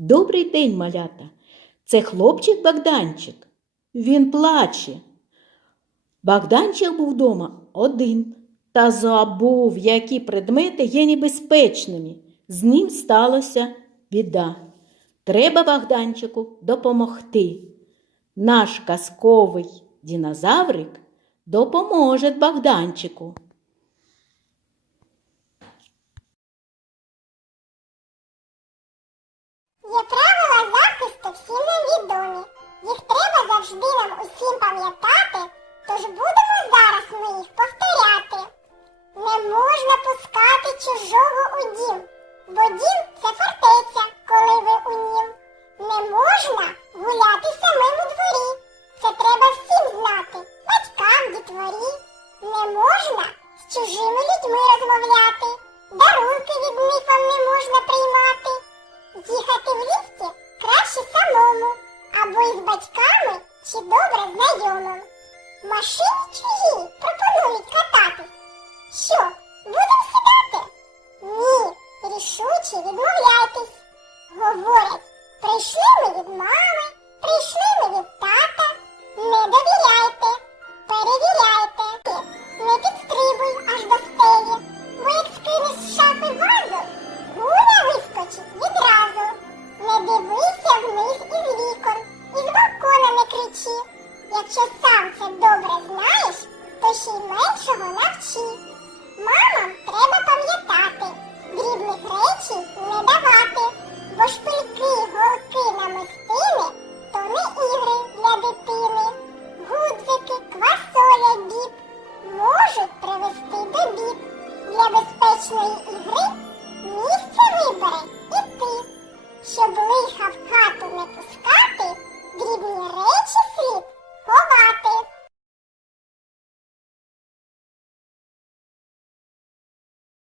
Добрий день, малята. Це хлопчик Богданчик. Він плаче. Богданчик був вдома один та забув, які предмети є небезпечними. З ним сталося біда. Треба Богданчику допомогти. Наш казковий динозаврик допоможе Богданчику. Можна пускати чужого у дім, бо дім це фортеця, коли ви у нім. Не можна гуляти самим у дворі. Це треба всім знати, батькам, дітворі. Не можна з чужими людьми розмовляти, дарунки від них вам не можна приймати. Їхати в ліфті краще самому, або із батьками чи добре знайомим. Машині чужі пропонують кататись. Рішуче відмовляйтесь. Говорять, прийшли ми від мами, прийшли ми від тата. Не довіряйте, перевіряйте. Не підстрибуй аж до стелі, бо як скинеш з шафи вазу, Гуля вискочить відразу. Не дивися вниз із вікон, із балкона не кричи. Якщо сам це добре знаєш, то ще й меншого навчи. Мамам треба пам'ятати, привести до бід. Для безпечної ігри місце вибери